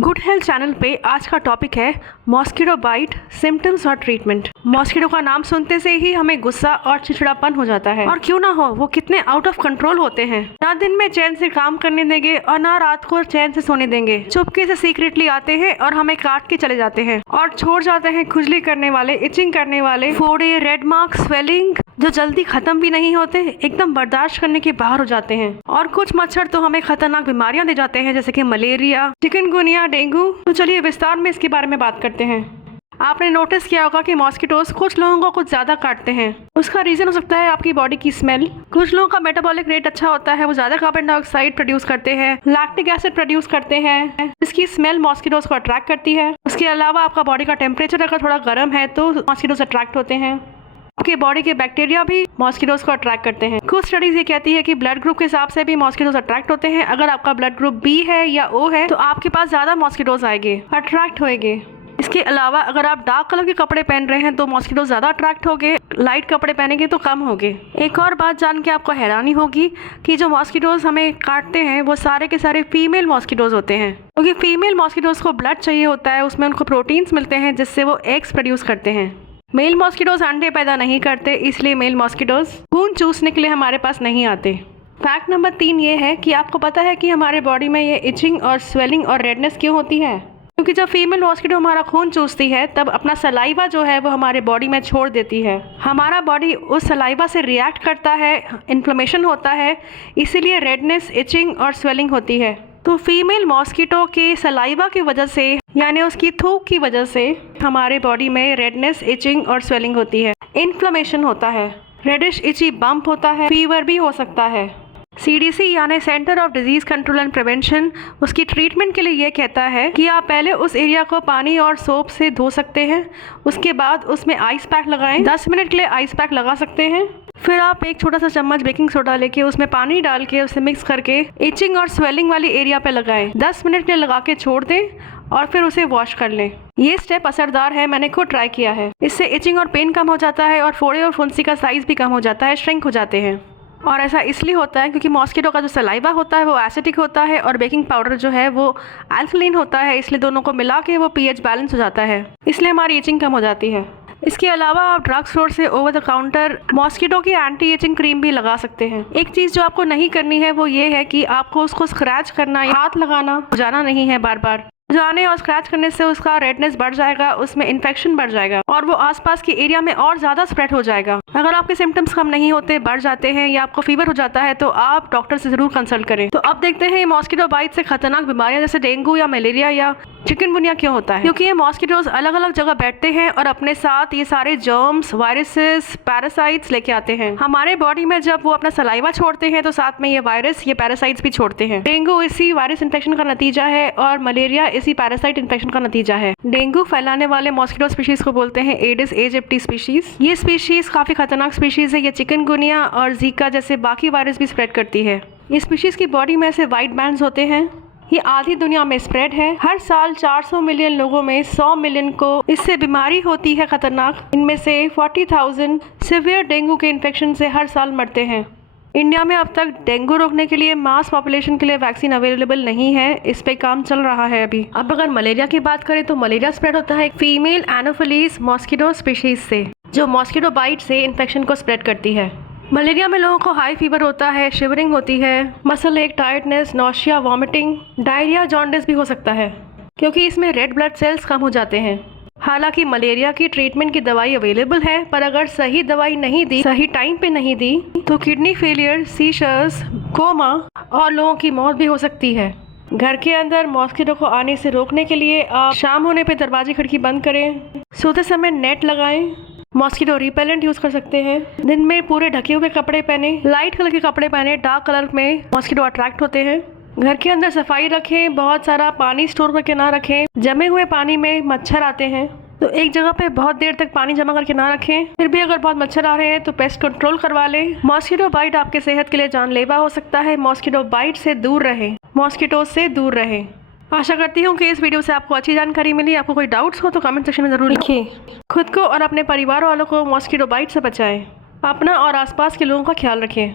Good health channel पे आज का टॉपिक है मॉस्किटो बाइट सिम्टम्स और ट्रीटमेंट। मॉस्किटो का नाम सुनते से ही हमें गुस्सा और चिड़चिड़ापन हो जाता है, और क्यों ना हो, वो कितने आउट ऑफ कंट्रोल होते हैं। ना दिन में चैन से काम करने देंगे और ना रात को चैन से सोने देंगे। चुपके से सीक्रेटली आते हैं और हमें काट के चले जाते हैं और छोड़ जाते हैं खुजली करने वाले, इचिंग करने वाले फोड़े, रेड मार्क, स्वेलिंग जो जल्दी खत्म भी नहीं होते, एकदम बर्दाश्त करने के बाहर हो जाते हैं। और कुछ मच्छर तो हमें खतरनाक बीमारियां दे जाते हैं, जैसे कि मलेरिया, चिकनगुनिया, डेंगू। तो चलिए विस्तार में इसके बारे में बात करते हैं। आपने नोटिस किया होगा कि मॉस्किटोज कुछ लोगों को कुछ ज्यादा काटते हैं। उसका रीजन हो सकता है आपकी बॉडी की स्मेल। कुछ लोगों का मेटाबॉलिक रेट अच्छा होता है, वो ज्यादा कार्बन डाइऑक्साइड प्रोड्यूस करते हैं, लैक्टिक एसिड प्रोड्यूस करते हैं, जिसकी स्मेल मॉस्किटोज को अट्रैक्ट करती है। उसके अलावा आपका बॉडी का टेम्परेचर अगर थोड़ा गर्म है तो मॉस्किटोज अट्रैक्ट होते हैं। आपके बॉडी के बैक्टीरिया भी मॉस्किटोज को अट्रैक्ट करते हैं। कुछ स्टडीज ये कहती है कि ब्लड ग्रुप के हिसाब से भी मॉस्किटोज अट्रैक्ट होते हैं। अगर आपका ब्लड ग्रुप बी है या ओ है तो आपके पास ज्यादा मॉस्किटोज आएंगे, अट्रैक्ट होंगे। इसके अलावा अगर आप डार्क कलर के कपड़े पहन रहे हैं तो मॉस्किटोज ज्यादा अट्रैक्ट होंगे, लाइट कपड़े पहनेंगे तो कम होंगे। एक और बात जान के आपको हैरानी होगी कि जो मॉस्किटोज हमें काटते हैं वो सारे के सारे फीमेल मॉस्किटोज होते हैं, क्योंकि फीमेल मॉस्किटोज को ब्लड चाहिए होता है, उसमें उनको प्रोटीन्स मिलते हैं जिससे वो एग्स प्रोड्यूस करते हैं। मेल मॉस्किटोज अंडे पैदा नहीं करते, इसलिए मेल मॉस्किटोज खून चूसने के लिए हमारे पास नहीं आते। फैक्ट नंबर 3 ये है कि आपको पता है कि हमारे बॉडी में ये इचिंग और स्वेलिंग और रेडनेस क्यों होती है? क्योंकि जब फीमेल मॉस्किटो हमारा खून चूसती है तब अपना सलाइवा जो है वो हमारे बॉडी में छोड़ देती है। हमारा बॉडी उस सलाइवा से रिएक्ट करता है, इन्फ्लेमेशन होता है, इसीलिए रेडनेस, इचिंग और स्वेलिंग होती है। तो फीमेल मॉस्किटो के सलाइवा की वजह से, यानी उसकी थूक की वजह से हमारे बॉडी में रेडनेस, इचिंग और स्वेलिंग होती है, इन्फ्लेमेशन होता है, रेडिश इची बम्प होता है, फीवर भी हो सकता है। CDC यानी centre of disease control and prevention उसकी ट्रीटमेंट के लिए ये कहता है कि आप पहले उस एरिया को पानी और सोप से धो सकते हैं, उसके बाद उसमें आइस पैक लगाएं, 10 मिनट के लिए आइस पैक लगा सकते हैं। फिर आप एक छोटा सा चम्मच बेकिंग सोडा लेके उसमें पानी डाल के उसे मिक्स करके इचिंग और स्वेलिंग वाली एरिया पे लगाएं, 10 मिनट के लिए लगा के छोड़ दें और फिर उसे वॉश कर लें। ये स्टेप असरदार है, मैंने खुद ट्राई किया है। इससे इचिंग और पेन कम हो जाता है और फोड़े और फुंसी का साइज भी कम हो जाता है, श्रिंक हो जाते हैं। और ऐसा इसलिए होता है क्योंकि मॉस्किटो का जो सलाइवा होता है वो एसिडिक होता है और बेकिंग पाउडर जो है वो अल्कलीन होता है, इसलिए दोनों को मिला के वो pH बैलेंस हो जाता है, इसलिए हमारी इचिंग कम हो जाती है। इसके अलावा आप ड्रग स्टोर से ओवर द काउंटर मॉस्किटो की एंटी इचिंग क्रीम भी लगा सकते हैं। एक चीज़ जो आपको नहीं करनी है वो ये है कि आपको उसको स्क्रैच करना, हाथ लगाना, जाना नहीं है बार बार। जाने और स्क्रैच करने से उसका रेडनेस बढ़ जाएगा, उसमें इन्फेक्शन बढ़ जाएगा और वो आसपास के एरिया में और ज़्यादा स्प्रेड हो जाएगा। अगर आपके सिम्टम्स कम नहीं होते, बढ़ जाते हैं या आपको फीवर हो जाता है तो आप डॉक्टर से ज़रूर कंसल्ट करें। तो अब देखते हैं ये मॉस्किटो बाइट से खतरनाक बीमारियां जैसे डेंगू या मलेरिया या चिकनगुनिया क्यों होता है। क्योंकि ये मॉस्किटोज अलग अलग जगह बैठते हैं और अपने साथ ये सारे जर्म्स, वायरसेस, पैरासाइट्स लेके आते हैं। हमारे बॉडी में जब वो अपना सलाइवा छोड़ते हैं तो साथ में ये वायरस, ये पैरासाइट्स भी छोड़ते हैं। डेंगू इसी वायरस इन्फेक्शन का नतीजा है और मलेरिया इसी पैरासाइट इन्फेक्शन का नतीजा है। डेंगू फैलाने वाले मॉस्किटो स्पीशीज को बोलते हैं एडिस एजिप्टी स्पीशीज। ये स्पीशीज काफी खतरनाक स्पीशीज है। ये चिकनगुनिया और जीका जैसे बाकी वायरस भी स्प्रेड करती है। ये स्पीशीज की बॉडी में ऐसे वाइट बैंड्स होते हैं। ये आधी दुनिया में स्प्रेड है। हर साल 400 मिलियन लोगों में 100 मिलियन को इससे बीमारी होती है खतरनाक। इनमें से 40,000 सिवियर डेंगू के इन्फेक्शन से हर साल मरते हैं। इंडिया में अब तक डेंगू रोकने के लिए मास पॉपुलेशन के लिए वैक्सीन अवेलेबल नहीं है, इस पे काम चल रहा है अभी। अब अगर मलेरिया की बात करें तो मलेरिया स्प्रेड होता है फीमेल एनोफिलीज मॉस्किटो स्पीशीज से, जो मॉस्किटो बाइट से इन्फेक्शन को स्प्रेड करती है। मलेरिया में लोगों को हाई फीवर होता है, शिवरिंग होती है, मसल एक, tiredness, nausea, vomiting, diarrhoea, jaundice भी हो सकता है, क्योंकि इसमें रेड ब्लड सेल्स कम हो जाते हैं। हालांकि मलेरिया की ट्रीटमेंट की दवाई अवेलेबल है, पर अगर सही दवाई नहीं दी, सही टाइम पे नहीं दी तो किडनी फेलियर, सीशर्स, कोमा और लोगों की मौत भी हो सकती है। घर के अंदर मॉस्किटो को आने से रोकने के लिए आप शाम होने पे दरवाजे खिड़की बंद करें, सोते समय नेट लगाएं, मॉस्किटो रिपेलेंट यूज कर सकते हैं। दिन में पूरे ढके हुए कपड़े पहने, लाइट कलर के कपड़े पहने, डार्क कलर में मॉस्किटो अट्रैक्ट होते हैं। घर के अंदर सफाई रखें, बहुत सारा पानी स्टोर करके ना रखें, जमे हुए पानी में मच्छर आते हैं तो एक जगह पे बहुत देर तक पानी जमा करके ना रखें। फिर भी अगर बहुत मच्छर आ रहे हैं तो पेस्ट कंट्रोल करवा लें। मॉस्किटो बाइट आपके सेहत के लिए जानलेवा हो सकता है। मॉस्किटो बाइट से दूर रहें, मॉस्किटो से दूर रहें। आशा करती हूँ कि इस वीडियो से आपको अच्छी जानकारी मिली। आपको कोई डाउट्स हो तो कमेंट सेक्शन में जरूर लिखिए। खुद को और अपने परिवार वालों को मॉस्किटो बाइट से बचाएं। अपना और आसपास के लोगों का ख्याल रखें।